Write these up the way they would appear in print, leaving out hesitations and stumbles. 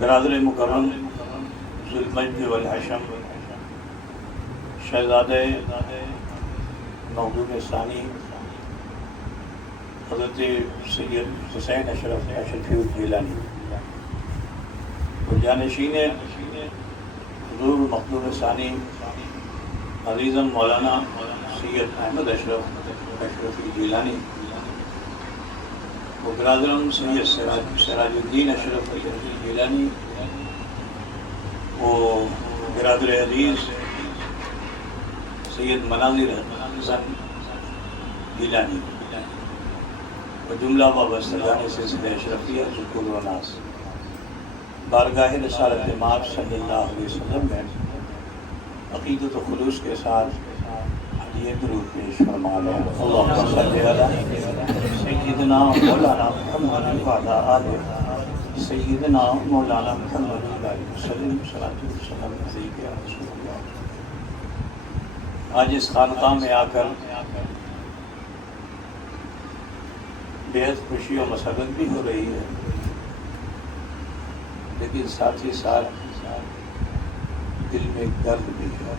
برادر مکرم ذو المجد والحشم شہزادہ مخدوم ثانی حضرت سید حسین اشرف اشرفی الجیلانی اور جانشین حضور مخدوم ثانی عزیزم مولانا سید احمد اشرف الجیلانی و برادرم سید سراج الدین اشرف الجیلانی و برادر عزیز سید مناظر حسن گیلانی و جملہ وابستگان سلسلہ اشرفیہ ذکر و ناس بارگاہ رسالت مآب صلی اللہ علیہ وسلم میں عقیدت و خلوص کے ساتھ یہ درود پیش فرما لیں اللہم صلی علی سیدنا مولانا محمد وعلی آلہ سیدنا مولانا محمد علیہ وسلم صلاۃ وسلام علیک یا رسول اللہ۔ آج اس خانقاہ میں آ کر بےحد خوشی و مسرت بھی ہو رہی ہے، لیکن ساتھ ہی ساتھ دل میں درد بھی ہے،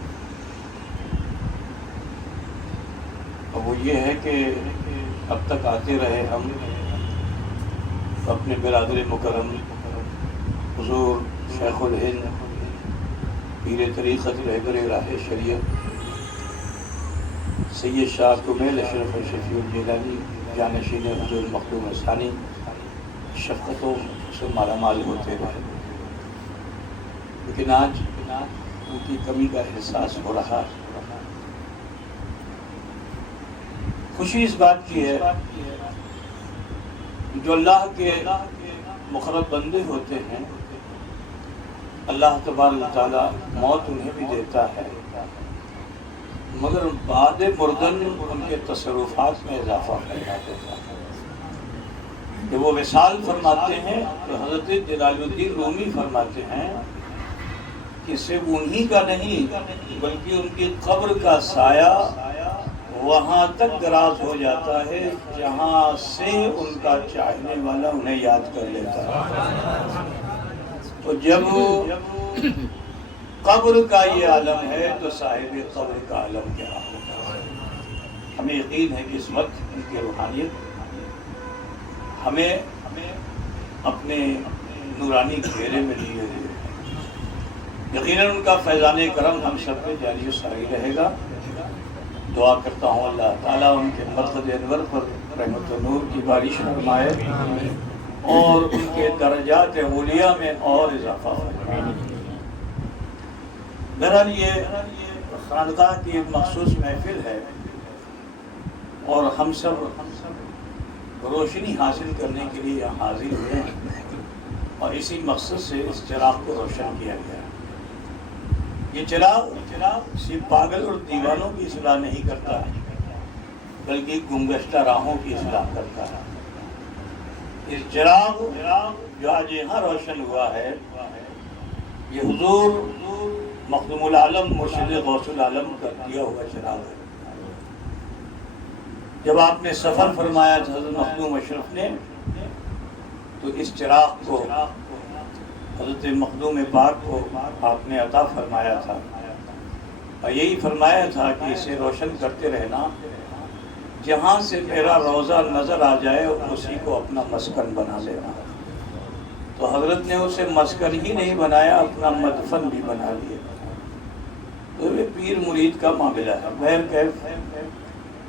اور وہ یہ ہے کہ اب تک آتے رہے ہم اپنے برادر مکرم حضور شیخ الہند پیر طریقت رہبر راہ شریعت سید شاہ کمیل اشرف اشرفی الجیلانی جانشین حضور مخدوم ثانی شفقتوں سے مالا مال ہوتے رہے، لیکن آج ان کی کمی کا احساس ہو رہا ہے۔ خوشی اس بات کی ہے جو اللہ کے مقرب بندے ہوتے ہیں، اللہ تبارک و تعالیٰ موت انہیں بھی دیتا ہے، مگر بعد مردن ان کے تصرفات میں اضافہ فرما دیتا ہے۔ جب وہ وصال فرماتے ہیں تو حضرت جلال الدین رومی فرماتے ہیں کہ صرف انہی کا نہیں بلکہ ان کی قبر کا سایہ وہاں تک دراز ہو جاتا ہے جہاں سے ان کا چاہنے والا انہیں یاد کر لیتا ہے۔ تو جب قبر کا یہ عالم ہے تو صاحب قبر کا عالم کیا ہوگا؟ ہمیں یقین ہے کہ اس وقت ان کی روحانیت ہمیں اپنے نورانی گھیرے میں لیے ہوئے ہے، یقیناً ان کا فیضان کرم ہم سب پہ جاری و ساری رہے گا۔ دعا کرتا ہوں اللہ تعالیٰ ان کے مرقد انور پر رحمت و نور کی بارش فرمائے اور ان کے درجات اولیاء میں اور اضافہ فرمائے۔ بہرحال یہ خانقاہ کی ایک مخصوص محفل ہے اور ہم سب روشنی حاصل کرنے کے لیے یہاں حاضر ہوئے ہیں اور اسی مقصد سے اس چراغ کو روشن کیا گیا۔ یہ چراغ صرف پاگل اور دیوانوں کی اصلاح نہیں کرتا بلکہ گمگشتہ راہوں کی اصلاح کرتا ہے۔ اس چراغ جو آج یہاں روشن ہوا ہے یہ حضور مخدوم العالم مرشد غوث العالم کا دیا ہوا چراغ ہے۔ جب آپ نے سفر فرمایا تھا حضرت مخدوم اشرف نے تو اس چراغ کو حضرت مخدوم پاک کو آپ نے عطا فرمایا تھا اور یہی فرمایا تھا کہ اسے روشن کرتے رہنا، جہاں سے میرا روضہ نظر آ جائے اسی کو اپنا مسکن بنا لینا۔ تو حضرت نے اسے مسکن ہی نہیں بنایا، اپنا مدفن بھی بنا لیا۔ تو یہ پیر مرید کا معاملہ ہے۔ بہر کیف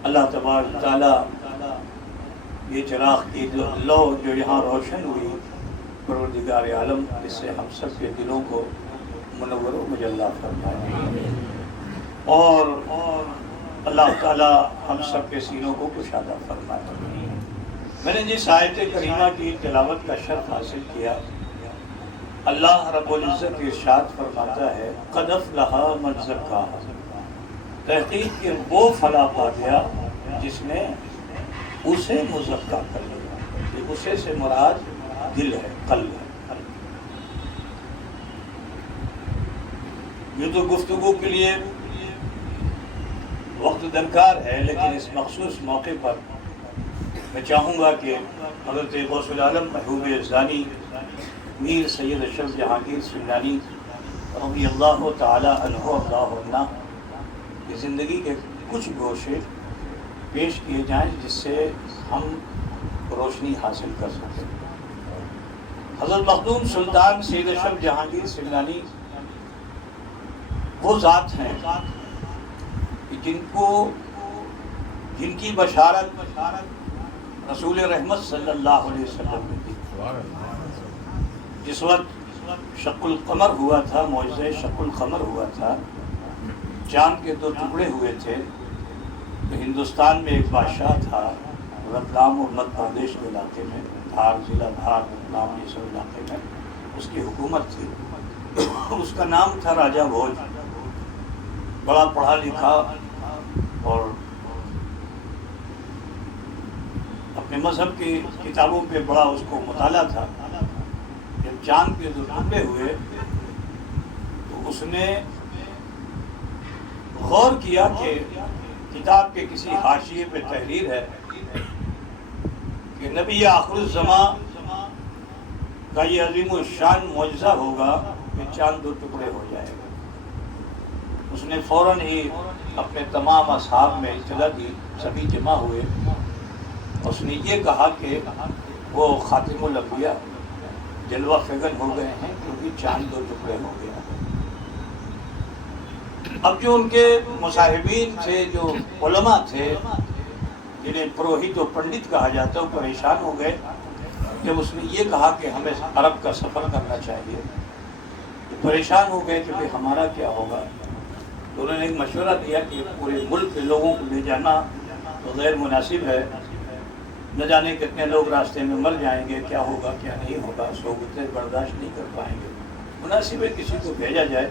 اللہ تبارک تعالیٰ یہ چراغ کی لو جو یہاں روشن ہوئی، پروردگار عالم اس سے ہم سب کے دلوں کو منور و مجلہ فرمائے اور اللہ تعالیٰ ہم سب کے سینوں کو کشادہ فرمائے۔ میں نے جس آیت کریمہ کی تلاوت کا شرف حاصل کیا، اللہ رب العزت ارشاد فرماتا ہے قد افلح من زکاہا، تحقیق کہ وہ فلاح پا گیا جس نے اسے مزکا کر لیا۔ اسے سے مراد دل ہے، قلب ہے۔ یہ تو گفتگو کے لیے وقت درکار ہے، لیکن اس مخصوص موقع پر میں چاہوں گا کہ حضرت غوث العالم محبوب ثانی میر سید اشرف جہانگیر سمنانی رضی اللہ تعالی عنہ اللہ عنہ کی زندگی کے کچھ گوشے پیش کیے جائیں جس سے ہم روشنی حاصل کر سکیں۔ حضرت مخدوم سلطان سید اشرف جہانگیر سمنانی وہ ذات ہیں جن کی بشارت رسول رحمت صلی اللہ علیہ وسلم نے دی۔ جس وقت شق القمر ہوا تھا، معجزہ شق القمر ہوا تھا، چاند کے 2 ٹکڑے ہوئے تھے، تو ہندوستان میں ایک بادشاہ تھا رتلام اور مدھیہ پردیش کے علاقے میں، دھار ضلع دھار رتلام یہ سب علاقے میں اس کی حکومت تھی۔ اس کا نام تھا راجہ بھوج۔ بڑا پڑھا لکھا اور اپنے مذہب کی کتابوں پہ بڑا اس کو مطالعہ تھا۔ جب چاند کے 2 ٹکڑے ہوئے تو اس نے غور کیا کہ کتاب کے کسی حاشیے پہ تحریر ہے کہ نبی آخر الزمان کا یہ عظیم الشان معجزہ ہوگا کہ چاند 2 ٹکڑے ہو جائے گا۔ اس نے فوراً ہی اپنے تمام اصحاب میں اطلاع دی، سبھی جمع ہوئے۔ اس نے یہ کہا کہ وہ خاتم الانبیاء جلوہ فگن ہو گئے ہیں کیونکہ چاند 2 ٹکڑے ہو گیا۔ اب جو ان کے مصاحبین تھے، جو علماء تھے جنہیں پروہت و پنڈت کہا جاتا ہے، وہ پریشان ہو گئے جب اس نے یہ کہا کہ ہمیں عرب کا سفر کرنا چاہیے۔ پریشان ہو گئے کہ بھئی ہمارا کیا ہوگا۔ تو انہوں نے ایک مشورہ دیا کہ پورے ملک کے لوگوں کو لے جانا تو غیر مناسب ہے، نہ جانے کتنے لوگ راستے میں مر جائیں گے، کیا ہوگا کیا نہیں ہوگا، صحبتیں برداشت نہیں کر پائیں گے۔ مناسب ہے کسی کو بھیجا جائے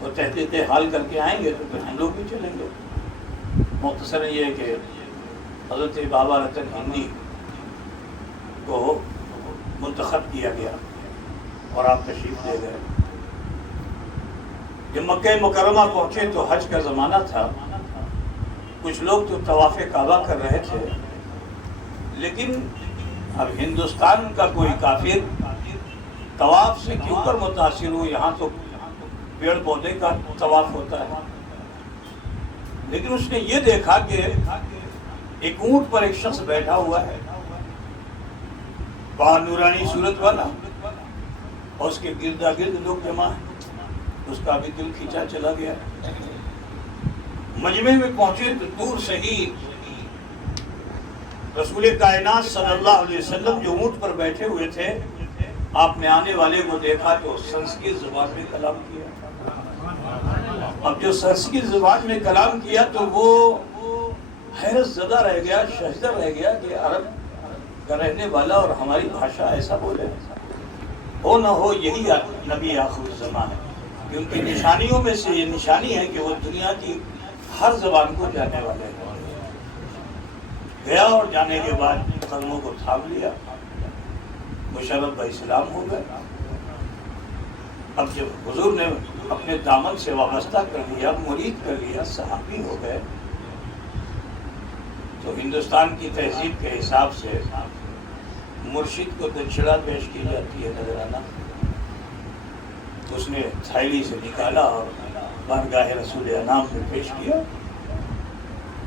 اور تحقیق حال کر کے آئیں گے تو پھر ہم لوگ بھی چلیں گے۔ مختصر یہ ہے کہ حضرت بابا رتن ہندی کو منتخب کیا گیا اور آپ تشریف لے گئے۔ جب مکہ مکرمہ پہنچے تو حج کا زمانہ تھا، کچھ لوگ تو طواف کعبہ کر رہے تھے، لیکن اب ہندوستان کا کوئی کافر طواف سے کیوں کر متاثر ہو، یہاں تو پیڑ پودے کا طواف ہوتا ہے۔ لیکن اس نے یہ دیکھا کہ ایک اونٹ پر ایک شخص بیٹھا ہوا ہے، بڑا نورانی صورت والا، اور اس کے گردا گرد لوگ جمع ہیں۔ اس کا بھی دل کھینچا چلا گیا۔ مجمع میں پہنچے تو دور سے ہی رسول کائنات صلی اللہ علیہ وسلم جو اونٹ پر بیٹھے ہوئے تھے، آپ نے آنے والے کو دیکھا تو سنسکرت زبان میں کلام کیا۔ اب جو سنسکرت زبان میں کلام کیا تو وہ حیرت زدہ رہ گیا، شہزدہ رہ گیا کہ عرب کا رہنے والا اور ہماری بھاشا ایسا بولے۔ ہو نہ ہو یہی نبی آخر الزمان ہے، کہ ان کی نشانیوں میں سے یہ نشانی ہے کہ وہ دنیا کی ہر زبان کو جاننے والے ہیں۔ گیا اور جانے کے بعد قدموں کو تھام لیا، مشرف اسلام ہو گئے۔ اب جب حضور نے اپنے دامن سے وابستہ کر لیا، مرید کر لیا، صحابی ہو گئے، تو ہندوستان کی تہذیب کے حساب سے مرشد کو دچڑا پیش کی جاتی ہے، نذرانہ۔ اس نے تھیلی سے نکالا اور بارگاہ رسول انام میں پیش کیا،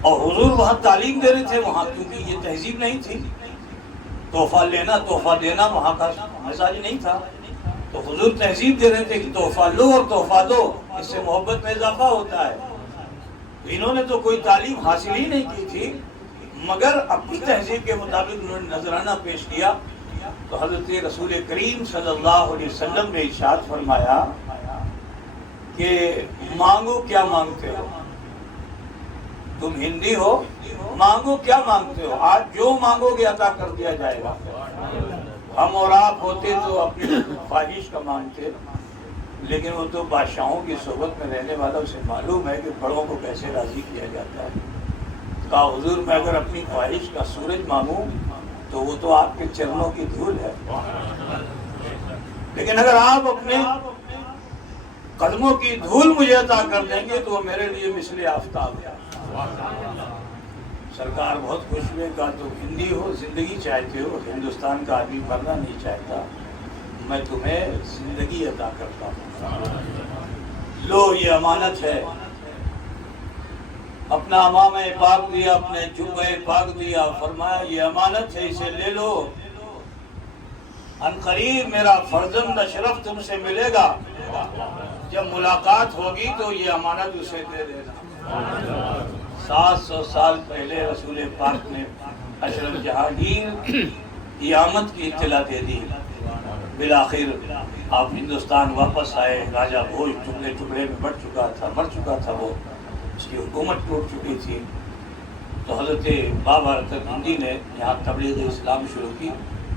اور حضور وہاں تعلیم دے رہے تھے، وہاں کیونکہ یہ تہذیب نہیں تھی، تحفہ لینا تحفہ دینا وہاں کا مزاج نہیں تھا، تو حضور تہذیب دے رہے تھے کہ تحفہ لو اور تحفہ دو، اس سے محبت میں اضافہ ہوتا ہے۔ انہوں نے تو کوئی تعلیم حاصل ہی نہیں کی تھی، مگر اپنی تہذیب کے مطابق انہوں نے نذرانہ پیش کیا۔ تو حضرت رسول کریم صلی اللہ علیہ وسلم نے ارشاد فرمایا کہ مانگو کیا مانگتے ہو، تم ہندی ہو، مانگو کیا مانگتے ہو، آج جو مانگو گے عطا کر دیا جائے گا۔ ہم اور آپ ہوتے تو اپنی خواہش کا مانگتے، لیکن وہ تو بادشاہوں کی صحبت میں رہنے والا، اسے معلوم ہے کہ بڑوں کو کیسے راضی کیا جاتا ہے۔ کہا حضور میں اگر اپنی خواہش کا سورج مانگوں تو وہ تو آپ کے چرنوں کی دھول ہے، لیکن اگر آپ اپنے قدموں کی دھول مجھے عطا کر دیں گے تو وہ میرے لیے مثل آفتاب ہے۔ سرکار بہت خوش ہوئے، کہا تم ہندی ہو، زندگی چاہتے ہو، ہندوستان کا آدمی مرنا نہیں چاہتا، میں تمہیں زندگی عطا کرتا ہوں، لو یہ امانت ہے۔ اپنا امامہ پاک دیا، اپنے جبہ پاک دیا، فرمایا یہ امانت ہے، اسے لے لو، ان قریب میرا فرزند اشرف تم سے ملے گا، جب ملاقات ہوگی تو یہ امانت اسے دے دینا۔ 700 سال پہلے رسول پاک نے اشرف جہانگیر کی آمد کی اطلاع دے دی۔ بالآخر آپ ہندوستان واپس آئے۔ راجہ بھوج ٹکڑے ٹکڑے میں مر چکا تھا وہ، اس کی حکومت ٹوٹ چکی تھی۔ تو حضرت بابا رتن ہندی نے یہاں تبلیغ اسلام شروع کی۔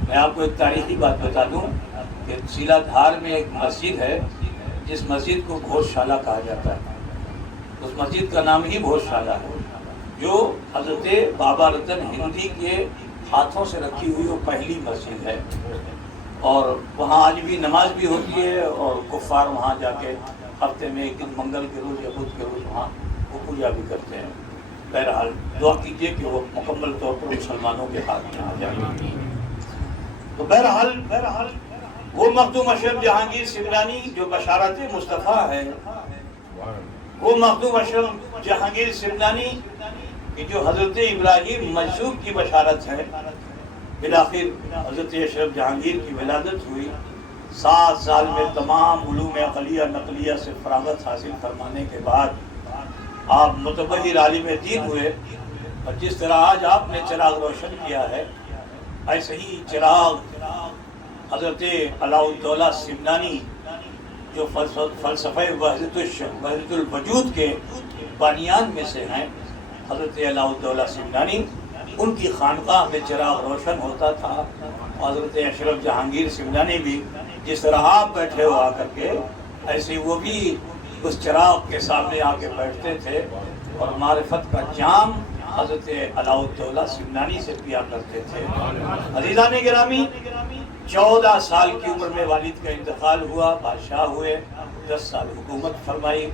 میں آپ کو ایک تاریخی بات بتا دوں کہ سیلا دھار میں ایک مسجد ہے جس مسجد کو گھوش شالہ کہا جاتا ہے۔ اس مسجد کا نام ہی گھوش شالہ ہے، جو حضرت بابا رتن ہندی کے ہاتھوں سے رکھی ہوئی وہ پہلی مسجد ہے، اور وہاں آج بھی نماز بھی ہوتی ہے، اور کفار وہاں جا کے ہفتے میں ایک دن منگل کے روز یا بدھ کے روز وہاں وہ پوجا بھی کرتے ہیں۔ بہرحال دعا کیجیے کہ وہ مکمل طور پر مسلمانوں کے ہاتھ میں آ جائے۔ تو بہرحال وہ مخدوم اشرف جہانگیر سمنانی جو بشارت مصطفیٰ ہے، وہ مخدوم اشرف جہانگیر سمنانی کہ جو حضرت ابراہیم مجذوب کی بشارت ہے۔ بالآخر حضرت اشرف جہانگیر کی ولادت ہوئی۔ 7 سال میں تمام علوم عقلیہ نقلیہ سے فراغت حاصل فرمانے کے بعد آپ متبحر عالم دین ہوئے، اور جس طرح آج آپ نے چراغ روشن کیا ہے، ایسے ہی چراغ حضرت علاء الدولہ سمنانی جو فلسفہ وحدت الوجود کے بانیان میں سے ہیں، حضرت علاء الدولہ سمنانی، ان کی خانقاہ میں چراغ روشن ہوتا تھا۔ حضرت اشرف جہانگیر سمنانی بھی جس طرح آپ بیٹھے ہو آ کر کے، ایسے وہ بھی اس چراغ کے سامنے آ کے بیٹھتے تھے، اور معرفت کا جام حضرت علاء الدولہ سمنانی سے پیا کرتے تھے۔ عزیزان گرامی، 14 سال کی عمر میں والد کا انتقال ہوا، بادشاہ ہوئے، 10 سال حکومت فرمائی،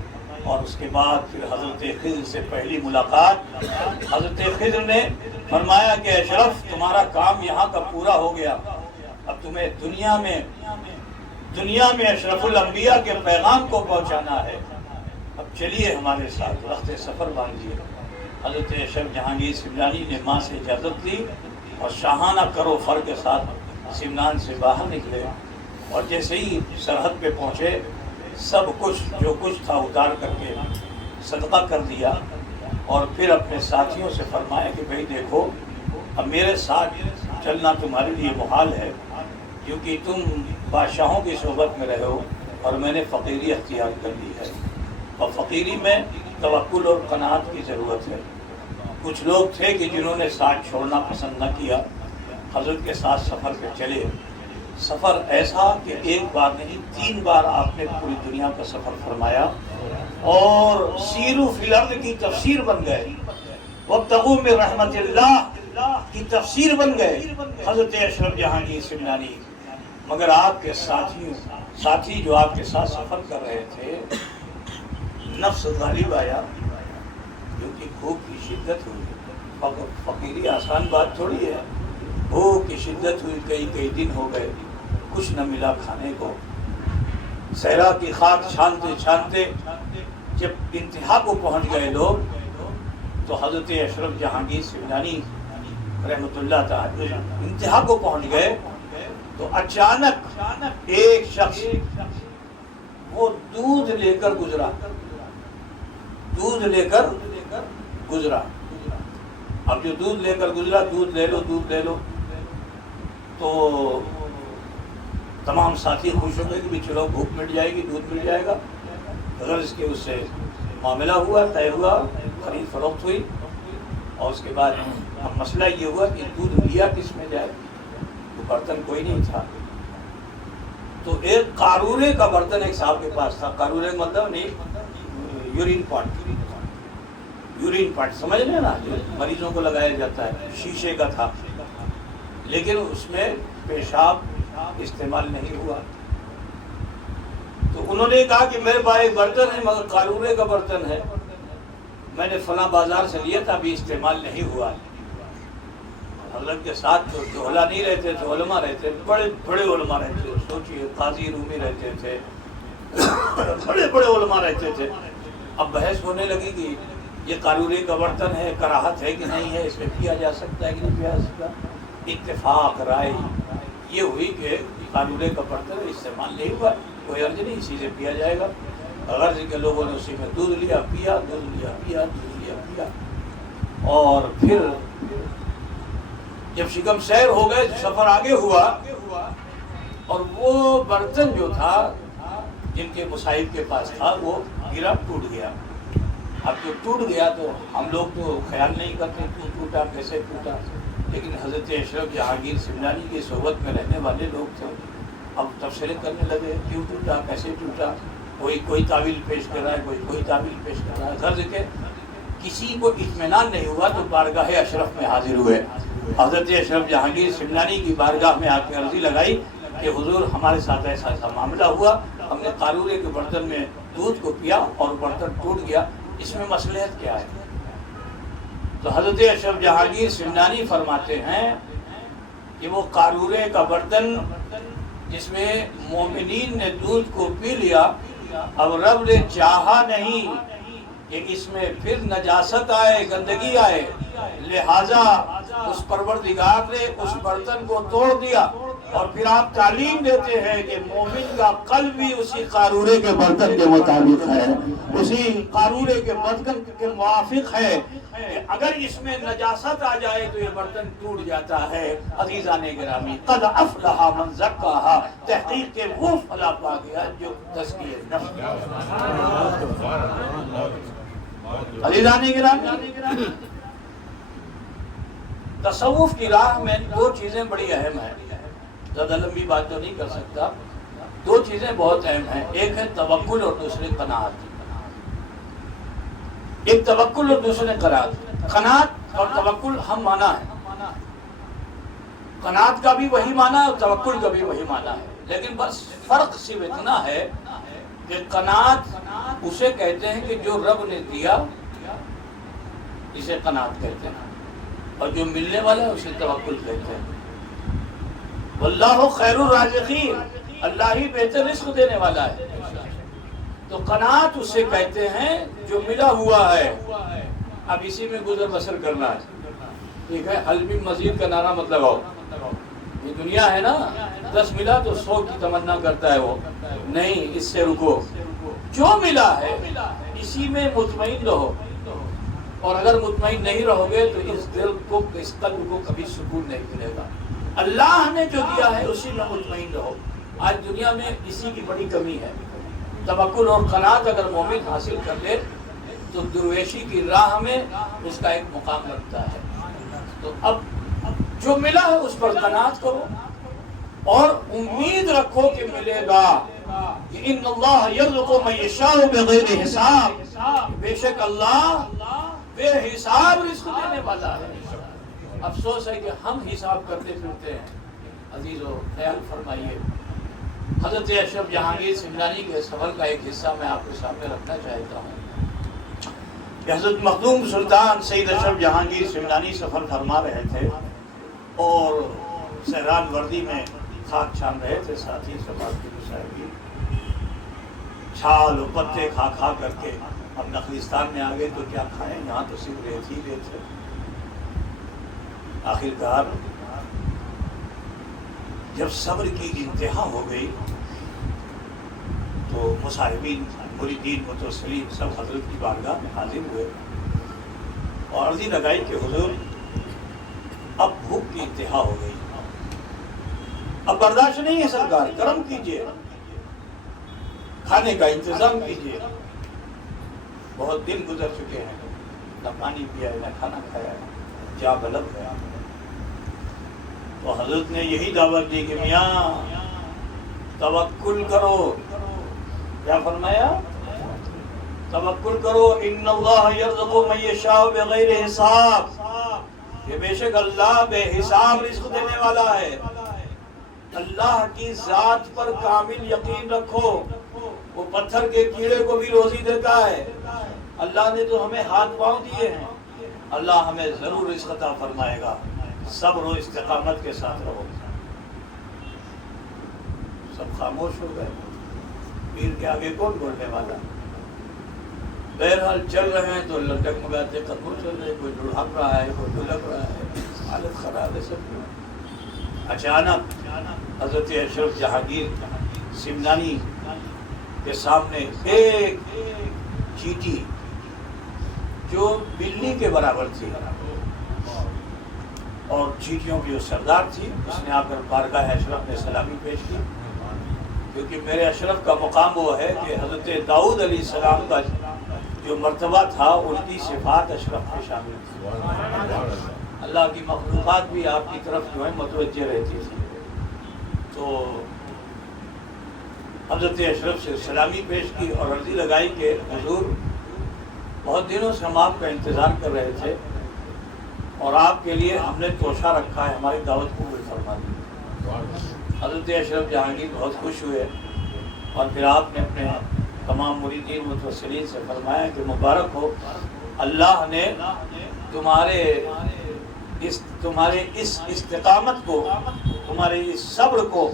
اور اس کے بعد پھر حضرت خضر سے پہلی ملاقات۔ حضرت خضر نے فرمایا کہ اشرف تمہارا کام یہاں کا پورا ہو گیا، اب تمہیں دنیا میں اشرف الانبیاء کے پیغام کو پہنچانا ہے، اب چلیے ہمارے ساتھ، رخت سفر باندھیے۔ حضرت اشرف جہانگیر سمنانی نے ماں سے اجازت لی اور شاہانہ کرو فر کے ساتھ سمنان سے باہر نکلے، اور جیسے ہی سرحد پہ پہنچے سب کچھ جو کچھ تھا اتار کر کے صدقہ کر دیا، اور پھر اپنے ساتھیوں سے فرمایا کہ بھئی دیکھو، اب میرے ساتھ چلنا تمہارے لیے محال ہے، کیونکہ تم بادشاہوں کی صحبت میں رہے ہو، اور میں نے فقیری اختیار کر لی ہے، اور فقیری میں توکل اور قناعت کی ضرورت ہے۔ کچھ لوگ تھے کہ جنہوں نے ساتھ چھوڑنا پسند نہ کیا، حضرت کے ساتھ سفر پہ چلے۔ سفر ایسا کہ ایک بار نہیں 3 بار آپ نے پوری دنیا کا سفر فرمایا، اور سیرو فی الارض کی تفسیر بن گئے، وابتغوا من رحمت اللہ کی تفسیر بن گئے حضرت اشرف جہانگیر سمنانی۔ مگر آپ کے ساتھی جو آپ کے ساتھ سفر کر رہے تھے، نفس غالب آیا، کیونکہ بھوک کی شدت ہوئی، فقیری آسان بات تھوڑی ہے، بھوک کی شدت ہوئی، کئی دن ہو گئے، کچھ نہ ملا کھانے کو۔ صحرا کی خاک چھانتے چھانتے جب انتہا کو پہنچ گئے لوگ، تو حضرت اشرف جہانگیر سمنانی رحمۃ اللہ تعالی انتہا کو پہنچ گئے، تو اچانک ایک شخص وہ دودھ لے کر گزرا۔ اب جو دودھ لے کر گزرا، دودھ لے لو، تو تمام ساتھی خوش ہو گئے کہ چلو بھوک مٹ جائے گی، دودھ مل جائے گا۔ غرض کے اس سے معاملہ ہوا، طے ہوا، خرید فروخت ہوئی، اور اس کے بعد اب مسئلہ یہ ہوا کہ دودھ لیا کس میں جائے، تو برتن کوئی نہیں تھا۔ تو ایک قارورے کا برتن ایک صاحب کے پاس تھا۔ قارورے کا مطلب نہیں، یورین پاٹ سمجھ لیں نا، جو مریضوں کو لگایا جاتا ہے، شیشے کا تھا، لیکن اس میں پیشاب استعمال نہیں ہوا۔ تو انہوں نے کہا کہ میرے پاس ایک برتن ہے، مگر قارورے کا برتن ہے، میں نے فلاں بازار سے لیا تھا، ابھی استعمال نہیں ہوا۔ حضرت کے ساتھ جو علماء نہیں رہتے تھے، علماء رہتے، بڑے بڑے علماء رہتے، سوچیے قاضی رومی رہتے تھے، بڑے بڑے علماء رہتے تھے، اب بحث ہونے لگی کہ یہ قارورے کا برتن ہے، کراہت ہے کہ نہیں ہے، اس میں پیا جا سکتا ہے کہ نہیں پیا جا سکتا. اتفاق رائے یہ ہوئی کہ قارورے کا برتن استعمال نہیں ہوا، کوئی عرض نہیں، اسی سے پیا جائے گا. غرض کے لوگوں نے اسی میں دودھ لیا پیا، دودھ لیا پیا، دودھ لیا پیا. اور پھر جب شکم سیر ہو گئے، سفر آگے ہوا، اور وہ برتن جو تھا جن کے مصاحب کے پاس تھا وہ گرا، ٹوٹ گیا. اب جو ٹوٹ گیا تو ہم لوگ تو خیال نہیں کرتے کیوں ٹوٹا، کیسے ٹوٹا، لیکن حضرت اشرف جہانگیر سمنانی کی صحبت میں رہنے والے لوگ تھے. اب تبصرے کرنے لگے کیوں ٹوٹا، کیسے ٹوٹا، کوئی تعویل پیش کر رہا ہے، کوئی تعویل پیش کر رہا ہے. غرض کہ کسی کو اطمینان نہیں ہوا تو بارگاہ اشرف میں حاضر ہوئے. حضرت اشرف جہانگیر سمنانی کی بارگاہ میں آ کے عرضی لگائی کہ حضور ہمارے ساتھ ایسا ایسا معاملہ ہوا، ہم نے قارورے کے برتن میں دودھ کو پیا اور برتن ٹوٹ گیا، اس میں مصلحت کیا ہے؟ تو حضرت اشرف جہانگیر سمنانی فرماتے ہیں کہ وہ قارورے کا برتن جس میں مومنین نے دودھ کو پی لیا، اب رب نے چاہا نہیں کہ اس میں پھر نجاست آئے، گندگی آئے، لہذا اس پروردگار نے اس برتن کو توڑ دیا. اور پھر آپ تعلیم دیتے ہیں کہ مومن کا قلب بھی اسی قارورے کے برتن کے مطابق ہے، اسی قارورے کے برتن کے موافق ہے کہ اگر اس میں نجاست آ جائے تو یہ برتن ٹوٹ جاتا ہے. عزیزان گرامی، قد افلح من زکاہا، تحقیق کے وہ فلاح پا گیا جو تزکیہ نفس. عزیزان گرامی، تصوف کی راہ میں دو چیزیں بڑی اہم ہیں، زیادہ لمبی بات تو نہیں کر سکتا. دو چیزیں بہت اہم ہیں، ایک ہے توکل اور دوسری قناعت. ایک توکل اور دوسرے قناعت. قناعت اور توکل ہم معنی ہے، قناعت کا بھی وہی معنی ہے اور توکل کا بھی وہی معنی ہے، لیکن بس فرق صرف اتنا ہے کہ قناعت اسے کہتے ہیں کہ جو رب نے دیا اسے قناعت کہتے ہیں، اور جو ملنے والا ہے اسے توکل کہتے ہیں. واللہ خیر الرازقین، اللہ ہی بہتر رزق دینے والا ہے. تو قناعت اسے کہتے ہیں جو ملا ہوا ہے، اب اسی میں گزر بسر کرنا ہے. ٹھیک ہے، حل بھی مزید کا نعرہ مت لگاؤ. یہ دنیا ہے نا، 10 ملا تو 100 کی تمنا کرتا ہے وہ، نہیں، اس سے رکو. جو ملا ہے اسی میں مطمئن رہو، اور اگر مطمئن نہیں رہو گے تو اس دل کو، اس قلب کو کبھی سکون نہیں ملے گا. اللہ نے جو دیا ہے اسی میں مطمئن رہو. آج دنیا میں اسی کی بڑی کمی ہے. توکل اور قناعت اگر مومن حاصل کر لے تو درویشی کی راہ میں اس کا ایک مقام رکھتا ہے. تو اب جو ملا ہے اس پر قناعت کرو اور امید رکھو کہ ملے گا. ان اللہ یرزق من یشاء بغیر حساب، بے شک اللہ بے حساب رزق دینے والا ہے. افسوس ہے کہ ہم حساب کرتے پھرتے ہیں. عزیزو خیال فرمائیے، حضرت اشرف جہانگیر سمنانی کے سفر کا ایک حصہ میں آپ کے سامنے رکھنا چاہتا ہوں کہ حضرت مخدوم سلطان سید اشرف جہانگیر سمنانی سفر فرما رہے تھے اور سہران وردی میں خاک چھان رہے تھے. ساتھی سباب کی مشاہدی چھال و پتے کھا کھا کر کے ہم نخلستان میں آ گئے تو کیا کھائیں، یہاں تو صرف ریت ہی ریت ہے. آخرکار جب صبر کی انتہا ہو گئی تو مصاحبین، مریدین، متوسلین سب حضرت کی بارگاہ میں حاضر ہوئے اور عرضی لگائی کہ حضور اب بھوک کی انتہا ہو گئی، اب برداشت نہیں ہے سرکار، کرم کیجئے، کھانے کا انتظام کیجئے. بہت دن گزر چکے ہیں، نہ پانی پیا ہے، نہ کھانا کھایا ہے، جا غلط ہے. تو حضرت نے یہی دعوت دی کہ میاں توکل کرو. کیا فرمایا؟ توکل کرو. ان اللہ یرزق من یشاء بغیر حساب، کہ بے شک اللہ بے حساب رزق دینے والا ہے. اللہ کی ذات پر کامل یقین رکھو، وہ پتھر کے کیڑے کو بھی روزی دیتا ہے. اللہ نے تو ہمیں ہاتھ پاؤں دیے ہیں، اللہ ہمیں ضرور رزق عطا فرمائے گا. صبر و استقامت کے ساتھ رہو. سب خاموش ہو گئے. پیر کے آگے کون بولنے والا؟ بہرحال چل رہے ہیں تو لٹک مگاتے قدموں چل رہے, کوئی لڑھک رہا ہے, کوئی ڈھلک رہا ہے, حالت خراب ہے سب کی. اچانک حضرت اشرف جہانگیر سمنانی کے سامنے ایک چیٹی جو بلی کے برابر تھی اور چیٹیوں کی جو سردار تھی, اس نے آ کر بارگاہ اشرف میں سلامی پیش کی. کیونکہ میرے اشرف کا مقام وہ ہے کہ حضرت داؤد علیہ السلام کا جو مرتبہ تھا ان کی صفات اشرف میں شامل تھی. اللہ کی مخلوقات بھی آپ کی طرف جو ہے متوجہ رہتی تھی. تو حضرت اشرف سے سلامی پیش کی اور عرضی لگائی کہ حضور بہت دنوں سے ہم آپ کا انتظار کر رہے تھے اور آپ کے لیے ہم نے توشہ رکھا ہے, ہماری دعوت قبول فرما دی. حضرت اشرف جہانگیر بہت خوش ہوئے اور پھر آپ نے اپنے تمام مریدین متوسلین سے فرمایا کہ مبارک ہو, اللہ نے تمہارے اس استقامت کو, تمہارے اس صبر کو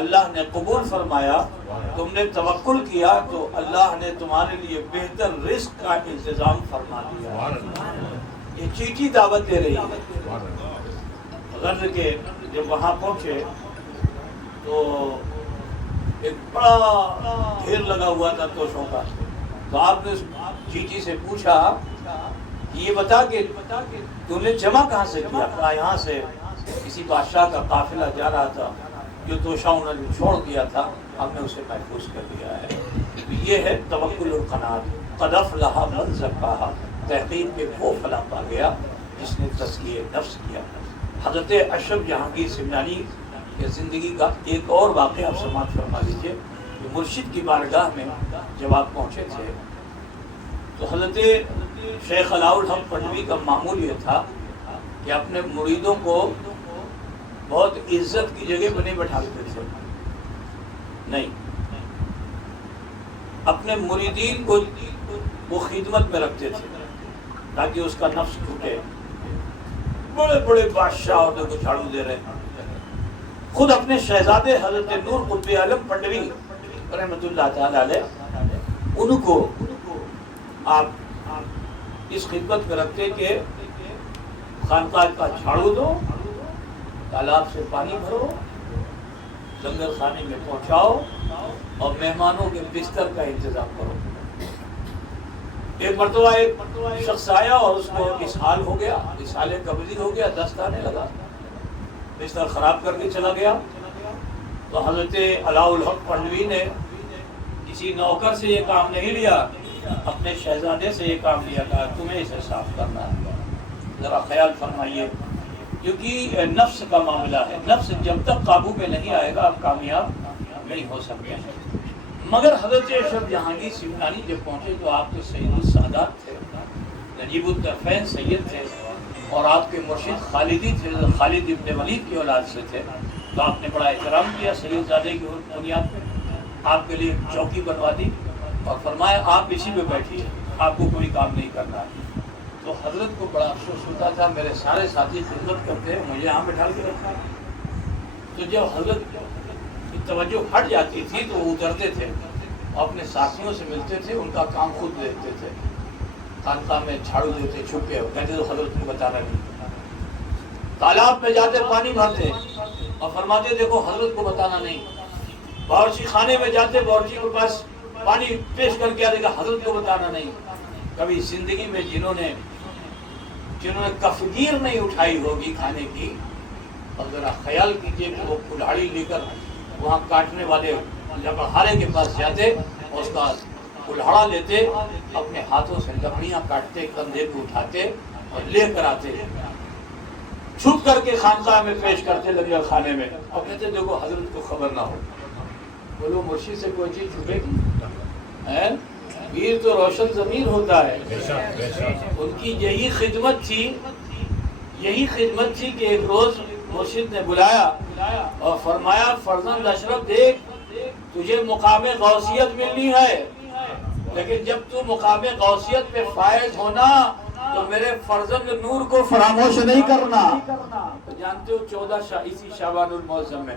اللہ نے قبول فرمایا. تم نے توکل کیا تو اللہ نے تمہارے لیے بہتر رزق کا انتظام فرما دیا. یہ چیٹی دعوت دے رہی ہے. غرض کے جب وہاں پہنچے تو ایک بڑا ڈھیر لگا ہوا تھا توشوں کا. تو آپ نے چیٹی سے پوچھا یہ بتا کہ تم نے جمع کہاں سے کیا؟ کہا یہاں سے کسی بادشاہ کا قافلہ جا رہا تھا, جو توشہ انہوں نے چھوڑ دیا تھا, ہم نے اسے محفوظ کر دیا ہے. تو یہ ہے توکل اور قناعت. قد افلح من زکاہا, تحقیق میں وہ فلاح پا گیا جس نے تزکیہ نفس کیا. حضرت اشرف جہانگیر سمنانی کی زندگی کا ایک اور واقعہ آپ سماعت فرما لیجیے. مرشد کی بارگاہ میں جب آپ پہنچے تھے تو حضرت شیخ علاء الحق پنڈوی کا معمول یہ تھا کہ اپنے مریدوں کو بہت عزت کی جگہ پہ نہیں بٹھاتے تھے. نہیں, اپنے مریدین کو وہ خدمت میں رکھتے تھے تاکہ اس کا نفس ٹوٹے. بڑے بڑے بادشاہ عہدے کو جھاڑو دے رہے ہیں. خود اپنے شہزادے حضرت نور قطب عالم پنڈوی رحمۃ اللہ تعالی علیہ, ان کو آپ اس خدمت میں رکھتے کہ خانقاہ کا جھاڑو دو, تالاب سے پانی بھرو, لنگر خانے میں پہنچاؤ اور مہمانوں کے بستر کا انتظام کرو. ایک مرتبہ ایک شخص آیا اور اس کو اسہال ہو گیا, اسہال قبضی ہو گیا, دست آنے لگا, بستر خراب کر کے چلا گیا. تو حضرت علاء الحق پنڈوی نے کسی نوکر سے یہ کام نہیں لیا, اپنے شہزادے سے یہ کام لیا, کہا تمہیں اسے صاف کرنا ہے. ذرا خیال فرمائیے, کیونکہ نفس کا معاملہ ہے. نفس جب تک قابو میں نہیں آئے گا آپ کامیاب نہیں ہو سکتے ہیں. مگر حضرت اشرف جہانگیر سمنانی جب پہنچے تو آپ تو سید السادات تھے, نجیب الطرفین سید تھے, اور آپ کے مرشد خالدی تھے, خالد ابن ولید کی اولاد سے تھے. تو آپ نے بڑا احترام کیا سید زادے کی بنیاد پہ, آپ کے لیے چوکی بنوا دی اور فرمایا آپ اسی پہ بیٹھیے, آپ کو کوئی کام نہیں کرنا ہے. تو حضرت کو بڑا افسوس ہوتا تھا, میرے سارے ساتھی خدمت کرتے ہیں, مجھے یہاں بٹھا کے رکھا. تو جب حضرت کی توجہ ہٹ جاتی تھی تو وہ اترتے تھے, اپنے ساتھیوں سے ملتے تھے, ان کا کام خود دیکھتے تھے. خانقاہ میں جھاڑو دیتے چھپ کے, کہتے تو حضرت کو بتانا نہیں. تالاب میں جاتے پانی بھرتے اور فرماتے دیکھو حضرت کو بتانا نہیں. باورچی خانے میں جاتے, باورچی کے پاس پانی پیش کر کے آتے, حضرت کو بتانا نہیں. کبھی زندگی میں جنہوں نے کفگیر نہیں اٹھائی ہوگی کھانے کی, اور ذرا خیال کیجئے کہ وہ کلہاڑی لے کر وہاں کاٹنے والے لکڑہارے کے پاس جاتے اور اس کا کلہاڑا لیتے, اپنے ہاتھوں سے لکڑیاں کاٹتے, کندھے کو اٹھاتے اور لے کر آتے, چھپ کر کے خانقاہ میں پیش کرتے لنگر خانے میں, اور کہتے دیکھو حضرت کو خبر نہ ہو. بولو مرشد سے کوئی چیز چھپے گی؟ پیر تو روشن ضمیر ہوتا ہے. ان کی یہی خدمت تھی کہ ایک روز مرشد نے بلایا اور فرمایا فرزند اشرف دیکھ, تجھے مقام غوثیت ملنی ہے, لیکن جب تو مقام غوثیت پہ فائز ہونا تو میرے فرزند نور کو فراموش نہیں کرنا. جانتے ہو 14 اسی شعبان المعظم میں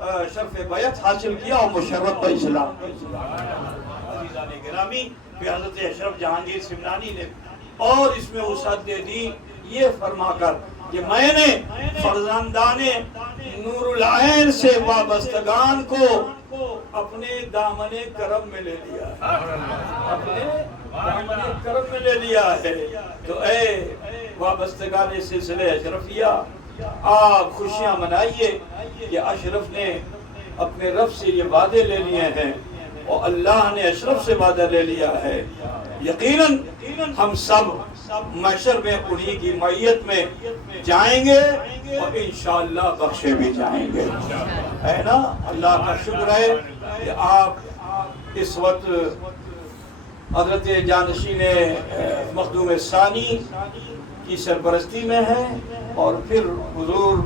شرف بیعت حاصل کیا اور مشرف پر اسلام عزیزان گرامی پھر حضرت اشرف جہانگیر سمنانی نے اور اس میں وسعت دے دی یہ فرما کر کہ میں نے فرزندان نور العین سے وابستگان کو اپنے دامن کرم میں لے لیا ہے، اپنے دامن کرم میں لے لیا ہے۔ تو اے وابستگان سلسلہ اشرفیہ، آپ خوشیاں منائیے کہ اشرف نے اپنے رب سے یہ وعدے لے لیے ہیں اور اللہ نے اشرف سے وعدہ لے لیا ہے۔ یقیناً ہم سب محشر میں انہی کی معیت میں جائیں گے اور انشاءاللہ بخشے بھی جائیں گے، ہے نا؟ اللہ کا شکر ہے کہ آپ اس وقت حضرت جانشین مخدوم ثانی کی سرپرستی میں ہیں اور پھر حضور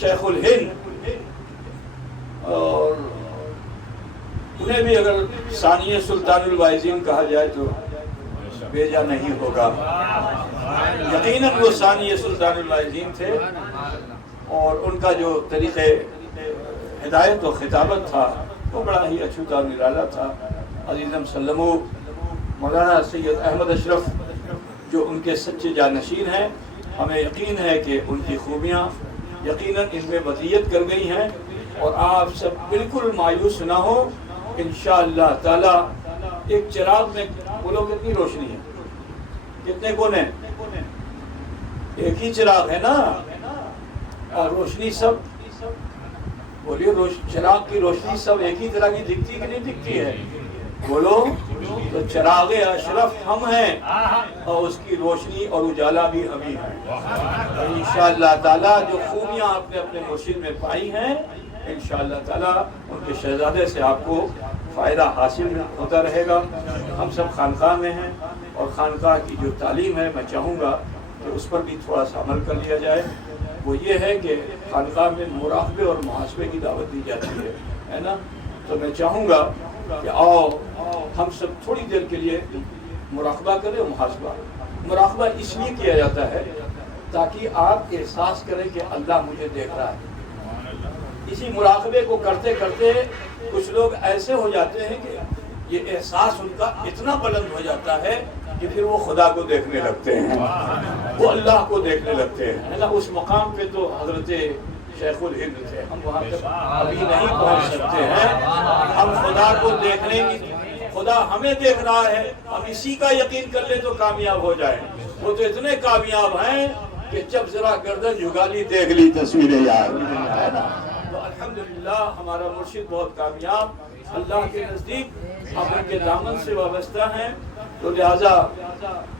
شیخ الہند، اور انہیں بھی اگر ثانی سلطان الواعظین کہا جائے تو بیجا نہیں ہوگا۔ یقیناً وہ ثانی سلطان الواعظین تھے اور ان کا جو طریقہ ہدایت و خطابت تھا وہ بڑا ہی اچھوتا اور نرالا تھا۔ عزیزم سلمو، مولانا سید احمد اشرف جو ان کے سچے جانشین ہیں، ہمیں یقین ہے کہ ان کی خوبیاں یقیناً ان میں وضعیت کر گئی ہیں، اور آپ سب بالکل مایوس نہ ہو، انشاءاللہ تعالی ایک چراغ میں بولو کتنی روشنی ہے، کتنے کونے؟ ایک ہی چراغ ہے نا، اور روشنی سب بولیے، چراغ کی روشنی سب ایک ہی طرح کی دکھتی کہ نہیں دکھتی ہے؟ بولو تو چراغ اشرف ہم ہیں اور اس کی روشنی اور اجالا بھی ہم ہی ہیں۔ انشاءاللہ تعالی جو خوبیاں آپ نے اپنے مرشد میں پائی ہیں، انشاءاللہ تعالی ان کے شہزادے سے آپ کو فائدہ حاصل ہوتا رہے گا۔ ہم سب خانقاہ میں ہیں اور خانقاہ کی جو تعلیم ہے میں چاہوں گا کہ اس پر بھی تھوڑا سا عمل کر لیا جائے۔ وہ یہ ہے کہ خانقاہ میں مراقبے اور محاسبے کی دعوت دی جاتی ہے نا؟ تو میں چاہوں گا کہ آؤ ہم سب تھوڑی دیر کے لیے مراقبہ کریں اور محاسبہ۔ مراقبہ اس لیے کیا جاتا ہے تاکہ آپ احساس کریں کہ اللہ مجھے دیکھ رہا ہے۔ اسی مراقبے کو کرتے کرتے کچھ لوگ ایسے ہو جاتے ہیں کہ یہ احساس ان کا اتنا بلند ہو جاتا ہے کہ پھر وہ خدا کو دیکھنے لگتے ہیں، وہ اللہ کو دیکھنے لگتے ہیں۔ اس مقام پہ تو حضرت شیخ الہند تھے، ہم وہاں تک ابھی نہیں پہنچ سکتے ہیں۔ ہم خدا کو دیکھنے کی، خدا ہمیں دیکھ رہا ہے، ہم اسی کا یقین کر لیں تو کامیاب ہو جائیں۔ وہ تو اتنے کامیاب ہیں کہ جب ذرا گردن جھکا لی دیکھ لی تصویریں یار، ہے نا؟ تو الحمدللہ ہمارا مرشد بہت کامیاب، اللہ کے نزدیک ہم ان کے دامن سے وابستہ ہیں، تو لہذا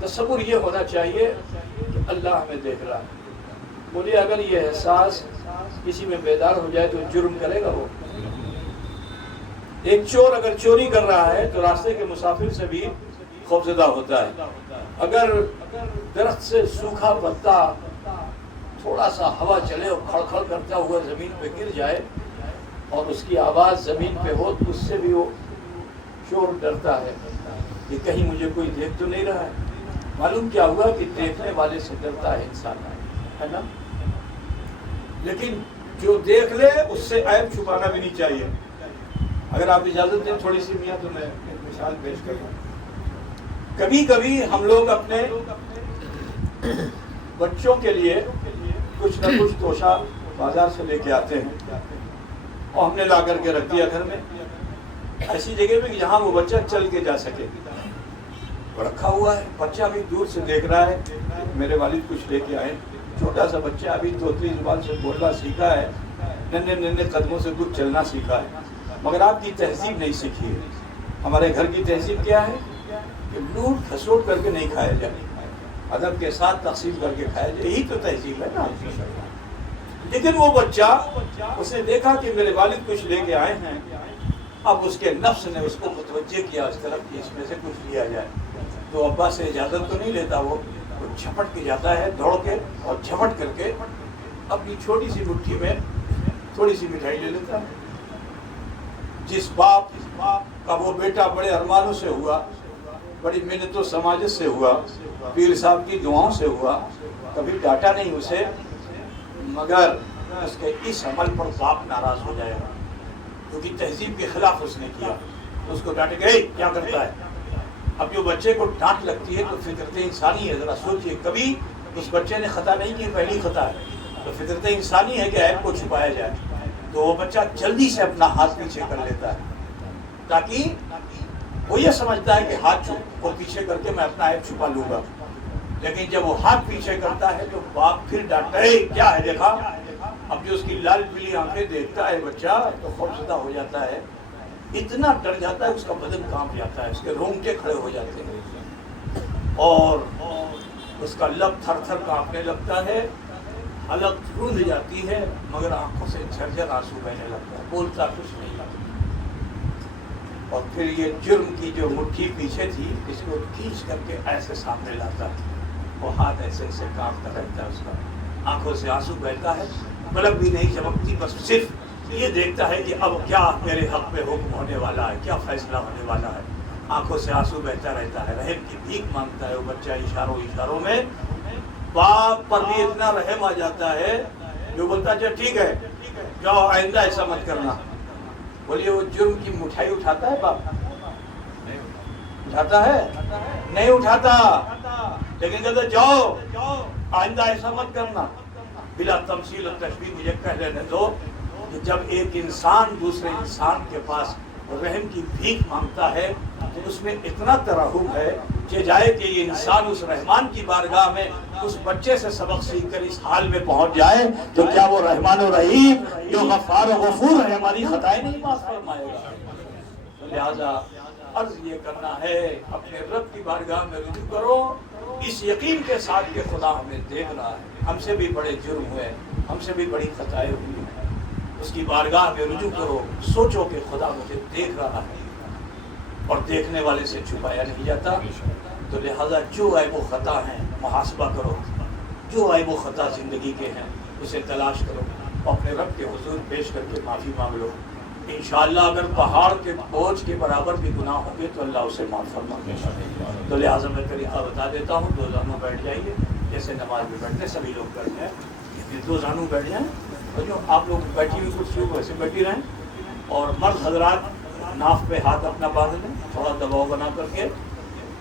تصور یہ ہونا چاہیے کہ اللہ ہمیں دیکھ رہا ہے۔ بولیے اگر یہ احساس کسی میں بیدار ہو جائے تو جرم کرے گا وہ؟ ایک چور اگر چوری کر رہا ہے تو راستے کے مسافر سے بھی خوفزدہ ہوتا ہے۔ اگر درخت سے سوکھا پتا تھوڑا سا ہوا چلے اور کھڑ کھڑ کرتا ہوا زمین پہ گر جائے اور اس کی آواز زمین پہ ہو تو اس سے بھی وہ چور ڈرتا ہے کہ کہیں مجھے کوئی دیکھ تو نہیں رہا ہے۔ معلوم کیا ہوا کہ دیکھنے والے سے ڈرتا ہے انسان، ہے نا؟ لیکن جو دیکھ لے اس سے عیب چھپانا بھی نہیں چاہیے۔ اگر آپ اجازت دیں تھوڑی سی میاں تو میں ایک مثال پیش کروں۔ کبھی کبھی ہم لوگ اپنے بچوں کے لیے کچھ نہ کچھ توشہ بازار سے لے کے آتے ہیں اور ہم نے لا کر کے رکھ دیا گھر میں ایسی جگہ پہ کہ جہاں وہ بچہ چل کے جا سکے، رکھا ہوا ہے۔ بچہ ابھی دور سے دیکھ رہا ہے میرے والد کچھ لے کے آئے، چھوٹا سا بچہ ابھی توتلی زبان سے بولنا سیکھا ہے، ننھے ننھے قدموں سے کچھ چلنا سیکھا ہے، مگر آپ کی تہذیب نہیں سیکھی ہے۔ ہمارے گھر کی تہذیب کیا ہے کہ لوٹ کھسوٹ کر کے نہیں کھایا جائے، ادب کے ساتھ تقسیم کر کے کھایا جائے، یہی تو تہذیب ہے نا۔ لیکن وہ بچہ، اس نے دیکھا کہ میرے والد کچھ لے کے آئے ہیں، اب اس کے نفس نے اس کو متوجہ کیا اس طرف کہ اس میں سے کچھ لیا جائے، تو ابا سے اجازت تو نہیں لیتا، وہ جھپٹ کے جاتا ہے دوڑ کے اور جھپٹ کر کے اپنی چھوٹی سی مٹھی میں تھوڑی سی مٹھائی لے لیتا ہے۔ جس باپ کا وہ بیٹا بڑے ارمانوں سے ہوا، بڑی محنت و سماجت سے ہوا، پیر صاحب کی دعاؤں سے ہوا، کبھی ڈانٹا نہیں اسے، مگر اس کے اس عمل پر باپ ناراض ہو جائے گا کیونکہ تہذیب کے خلاف اس نے کیا، تو اس کو ڈانٹے گئے کیا کرتا ہے۔ اب جو بچے کو ڈانٹ لگتی ہے تو فطرت انسانی ہے، ذرا سوچئے، کبھی اس بچے نے خطا نہیں کی، پہلی خطا ہے، تو فطرت انسانی ہے کہ عیب کو چھپایا جائے، تو وہ بچہ جلدی سے اپنا ہاتھ پیچھے کر لیتا ہے، تاکہ وہ یہ سمجھتا ہے کہ ہاتھ کو پیچھے کر کے میں اپنا عیب چھپا لوں گا، لیکن جب وہ ہاتھ پیچھے کرتا ہے تو باپ پھر ڈانٹتا ہے کیا ہے دیکھا۔ اب جو اس کی لال پیلی آنکھیں دیکھتا ہے بچہ تو خوفزدہ ہو جاتا ہے، اتنا ڈر جاتا ہے، اس کا بدن کانپ جاتا ہے، اس کے رونگٹے کھڑے ہو جاتے ہیں اور اس کا لب تھر تھر کانپنے لگتا ہے، حلق روند جاتی ہے، مگر آنکھوں سے جھرجھر آنسو بہنے لگتا ہے، بولتا کچھ نہیں۔ اور پھر یہ جرم کی جو مٹھی پیچھے تھی اس کو کھینچ کر کے ایسے سامنے لاتا ہے، وہ ہاتھ ایسے ایسے کانپتا رہتا ہے، اس کا آنکھوں سے آنسو بہتا ہے، پلک بھی نہیں چمکتی، بس صرف یہ دیکھتا ہے کہ اب کیا میرے حق میں حکم ہونے والا ہے، کیا فیصلہ ہونے والا ہے، آنکھوں سے آنسو بہتا رہتا ہے، رحم کی بھیک مانگتا ہے وہ بچہ اشاروں میں۔ باپ پر بھی اتنا رحم آ جاتا ہے جو بولتا ہے ٹھیک ہے جاؤ آئندہ ایسا مت کرنا۔ بولیے وہ جرم کی مٹھائی اٹھاتا ہے باپ؟ اٹھاتا ہے؟ نہیں اٹھاتا، لیکن کہتا ہے جاؤ آئندہ ایسا مت کرنا۔ بلا تمثیل و تشبیہ مجھے کہہ لینے دو کہ جب ایک انسان دوسرے انسان کے پاس رحم کی بھیک مانگتا ہے تو اس میں اتنا ترحم ہے کہ جائے کہ یہ انسان اس رحمان کی بارگاہ میں اس بچے سے سبق سیکھ کر اس حال میں پہنچ جائے تو کیا وہ رحمان و رحیم جو غفار و غفور ہے ہماری خطائیں نہیں معاف فرمائے گا؟ لہذا عرض یہ کرنا ہے اپنے رب کی بارگاہ میں رجوع کرو اس یقین کے ساتھ کہ خدا ہمیں دیکھ رہا ہے، ہم سے بھی بڑے جرم ہوئے، ہم سے بھی بڑی خطائیں ہوئی ہیں، اس کی بارگاہ میں رجوع کرو، سوچو کہ خدا مجھے دیکھ رہا ہے اور دیکھنے والے سے چھپایا نہیں جاتا۔ تو لہذا جو عیب و خطا ہیں محاسبہ کرو، جو عیب و خطا زندگی کے ہیں اسے تلاش کرو، اپنے رب کے حضور پیش کر کے معافی مانگ لو۔ انشاءاللہ اگر پہاڑ کے بوجھ کے برابر بھی گناہ ہوں گے تو اللہ اسے معاف فرما دے گا۔ تو لہٰذا میں طریقہ بتا دیتا ہوں، دو زانوں بیٹھ جائیے، جیسے نماز میں بیٹھتے سبھی لوگ کرتے ہیں، یہ دو زانوں بیٹھ جائیں اور جو آپ لوگ بیٹھی ہوئی کرسی کو ویسے بیٹھی رہیں، اور مرد حضرات ناف پہ ہاتھ اپنا باندھ لیں تھوڑا دباؤ بنا کر کے،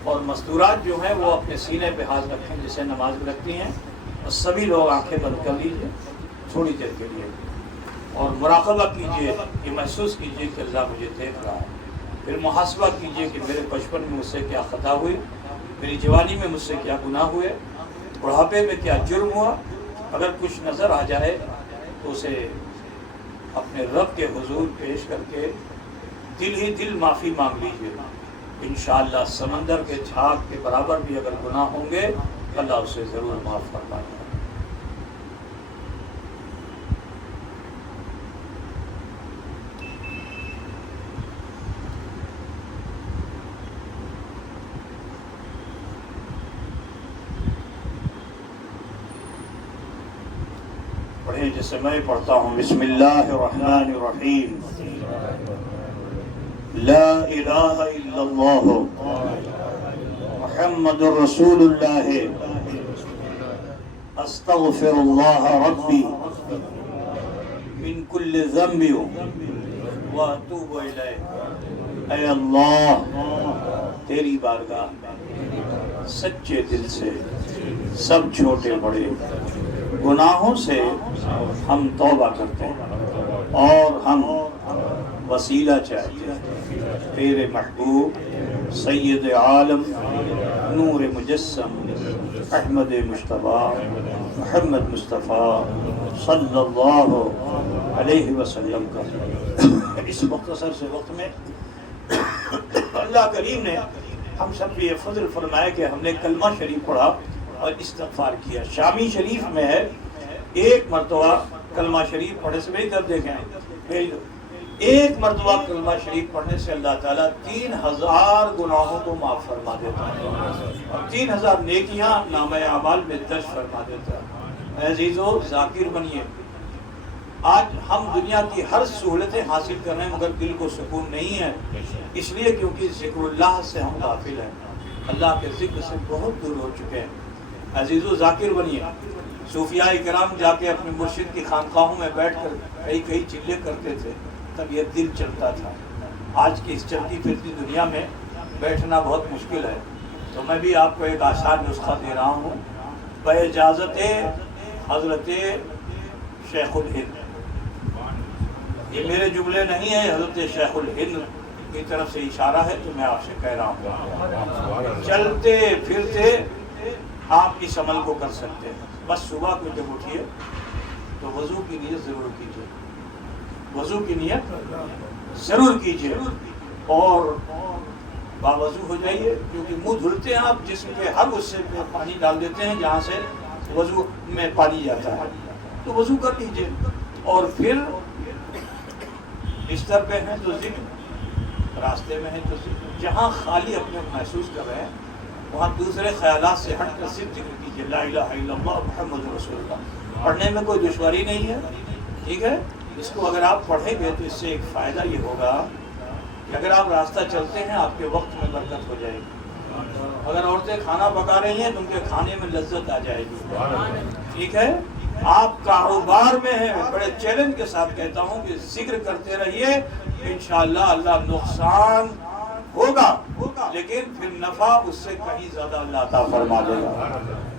اور مستورات جو ہیں وہ اپنے سینے پہ ہاتھ رکھیں جسے نماز میں رکھتی ہیں، اور سبھی لوگ آنکھیں بند کر لیجیے تھوڑی دیر کے لیے، اور مراقبہ کیجئے، یہ محسوس کیجئے کہ اللہ مجھے دیکھ رہا ہے۔ پھر محاسبہ کیجئے کہ میرے بچپن میں مجھ سے کیا خطا ہوئی، میری جوانی میں مجھ سے کیا گناہ ہوئے، بڑھاپے میں کیا جرم ہوا۔ اگر کچھ نظر آ جائے تو اسے اپنے رب کے حضور پیش کر کے دل ہی دل معافی مانگ لیجئے۔ انشاءاللہ سمندر کے جھاگ کے برابر بھی اگر گناہ ہوں گے اللہ اسے ضرور معاف فرمائے گا۔ پڑھیں جیسے میں پڑھتا ہوں، بسم اللہ الرحمن الرحیم، لا الہ الا اللہ محمد رسول اللہ، استغفر اللہ ربی من کل ذنب واتوب الیہ۔ اے اللہ تیری بارگاہ میں سچے دل سے سب چھوٹے بڑے گناہوں سے ہم توبہ کرتے ہیں اور ہم وسیلہ چاہتے ہیں تیرے محبوب سید عالم نور مجسم احمد مصطفیٰ محمد مصطفیٰ صلی اللہ علیہ وسلم کا۔ اس مختصر سے وقت میں اللہ کریم نے ہم سب بھی یہ فضل فرمایا کہ ہم نے کلمہ شریف پڑھا اور استغفار کیا۔ شامی شریف میں ہے ایک مرتبہ کلمہ شریف پڑھنے سے میری طرف دیکھیں، ایک مرتبہ کلمہ شریف پڑھنے سے اللہ تعالیٰ 3000 گناہوں کو معاف فرما دیتا ہے اور 3000 نیکیاں نامہ اعمال میں درج فرما دیتا ہے۔ عزیزو ذاکر بنیے۔ آج ہم دنیا کی ہر سہولتیں حاصل کر رہے ہیں مگر دل کو سکون نہیں ہے، اس لیے کیونکہ ذکر اللہ سے ہم غافل ہیں، اللہ کے ذکر سے بہت دور ہو چکے ہیں۔ عزیزو ذاکر بنیے، صوفیاء کرام جا کے اپنے مرشد کی خانقاہوں میں بیٹھ کر کئی چلے کرتے تھے، تب یہ دل چلتا تھا۔ آج کی اس چلتی پھرتی دنیا میں بیٹھنا بہت مشکل ہے، تو میں بھی آپ کو ایک آسان نسخہ دے رہا ہوں، باجازت حضرت شیخ الہند۔ یہ میرے جملے نہیں ہیں، حضرت شیخ الہند کی طرف سے اشارہ ہے، تو میں آپ سے کہہ رہا ہوں چلتے پھرتے آپ اس عمل کو کر سکتے ہیں۔ بس صبح کو جب اٹھیے تو وضو کی نیت ضرور کیجیے، وضو کی نیت ضرور کیجیے اور باوضو ہو جائیے، کیونکہ منہ دھلتے ہیں آپ جسم کے ہر حصے پہ پانی ڈال دیتے ہیں جہاں سے وضو میں پانی جاتا ہے، تو وضو کر لیجیے اور پھر بستر پہ ہیں تو ذکر، راستے میں ہیں تو ذکر، جہاں خالی اپنے محسوس کر رہے ہیں وہاں دوسرے خیالات سے ہٹ کر صرف ذکر کیجیے، لا الہ الا اللہ محمد رسول اللہ۔ پڑھنے میں کوئی دشواری نہیں ہے، ٹھیک ہے؟ اس کو اگر آپ پڑھیں گے تو اس سے ایک فائدہ یہ ہوگا کہ اگر آپ راستہ چلتے ہیں آپ کے وقت میں برکت ہو جائے گی، اگر عورتیں کھانا پکا رہی ہیں تو ان کے کھانے میں لذت آ جائے گی، ٹھیک ہے؟ آپ کاروبار میں ہیں، بڑے چیلنج کے ساتھ کہتا ہوں کہ ذکر کرتے رہیے، انشاءاللہ اللہ نقصان ہوگا لیکن پھر نفع اس سے کہیں زیادہ اللہ عطا فرما دے گا۔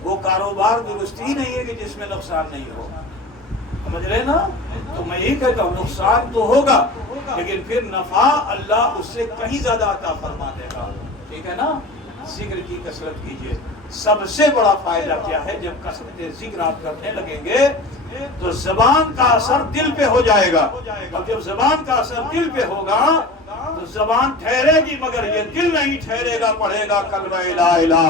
وہ کاروبار درست ہی نہیں ہے کہ جس میں نقصان نہیں ہو، سمجھ رہے نا؟ تو میں یہی کہتا ہوں نقصان تو ہوگا لیکن پھر نفع اللہ اس سے کہیں زیادہ عطا فرما دے گا، ٹھیک ہے نا؟ ذکر کی کثرت کیجیے۔ سب سے بڑا فائدہ کیا ہے؟ جب کثرت ذکر آپ کرنے لگیں گے تو زبان کا اثر دل پہ ہو جائے گا، اور جب زبان کا اثر دل پہ ہوگا تو زبان ٹھہرے گی مگر یہ دل نہیں ٹھہرے گا، پڑھے گا کلمہ لا الہ الا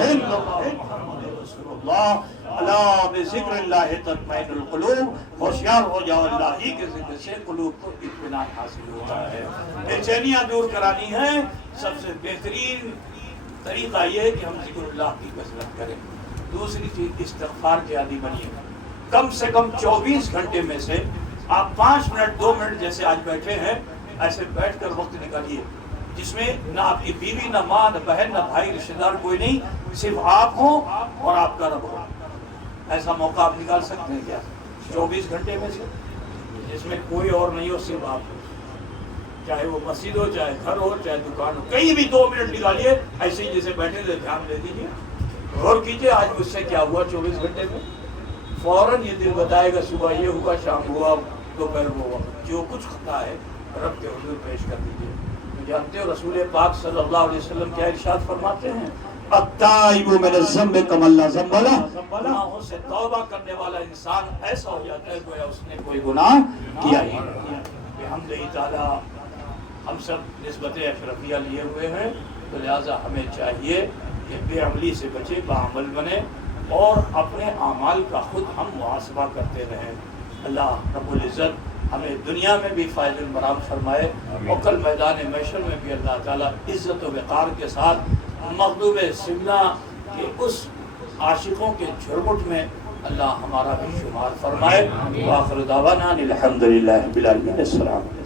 اللہ محمد رسول اللہ، الا بذکر اللہ تطمئن القلوب، ہوشیار ہو جاؤ اللہ ہی کے ذکر سے قلوب کو اطمینان حاصل ہوتا ہے۔ بے-چینیاں دور کرانی ہے، سب سے بہترین طریقہ یہ ہے کہ ہم ذکر اللہ کی کثرت کریں۔ دوسری چیز استغفار کے عادی بنیے، کم سے کم 24 گھنٹے میں سے آپ 5 منٹ 2 منٹ جیسے آج بیٹھے ہیں ایسے بیٹھ کر وقت نکالیے جس میں نہ آپ کی بیوی، نہ ماں، نہ بہن، نہ بھائی، رشتہ دار کوئی نہیں، صرف آپ ہوں اور آپ کا رب ہو۔ ایسا موقع آپ نکال سکتے ہیں کیا 24 گھنٹے میں سے جس میں کوئی اور نہیں ہو، صرف آپ ہو، چاہے وہ مسجد ہو، چاہے گھر ہو، چاہے دکان ہو، کہیں بھی 2 منٹ نکالیے، ایسے ہی جیسے بیٹھے تھے دھیان دے دیجیے، غور کیجیے آج مجھ سے کیا ہوا 24 گھنٹے میں، فوراً یہ دل بتائے گا صبح یہ ہوا، شام ہوا، دوپہر ہوا، جو کچھ خطا ہے رب کے حضور پیش کر دیجیے۔ جانتے ہو رسول پاک صلی اللہ علیہ وسلم کیا ارشاد فرماتے ہیں؟ التائب من الذنب کمن لا ذنب لہ، گناہوں سے توبہ کرنے والا انسان ایسا ہو جاتا ہے گویا اس نے کوئی گناہ کیا ہی نہیں۔ بحمدہ تعالی ہم سب نسبت اشرفیہ لیے ہوئے ہیں، تو لہٰذا ہمیں چاہیے کہ بے عملی سے بچے، باعمل بنے اور اپنے اعمال کا خود ہم محاسبہ کرتے رہیں۔ اللہ رب العزت ہمیں دنیا میں بھی فائز المرام فرمائے اور کل میدان محشر میں بھی اللہ تعالیٰ عزت و وقار کے ساتھ مغلوب سمنا کے اس عاشقوں کے جھرمٹ میں اللہ ہمارا بھی شمار فرمائے۔ وآخر دعوانا الحمدللہ رب العالمین، السلام علیکم۔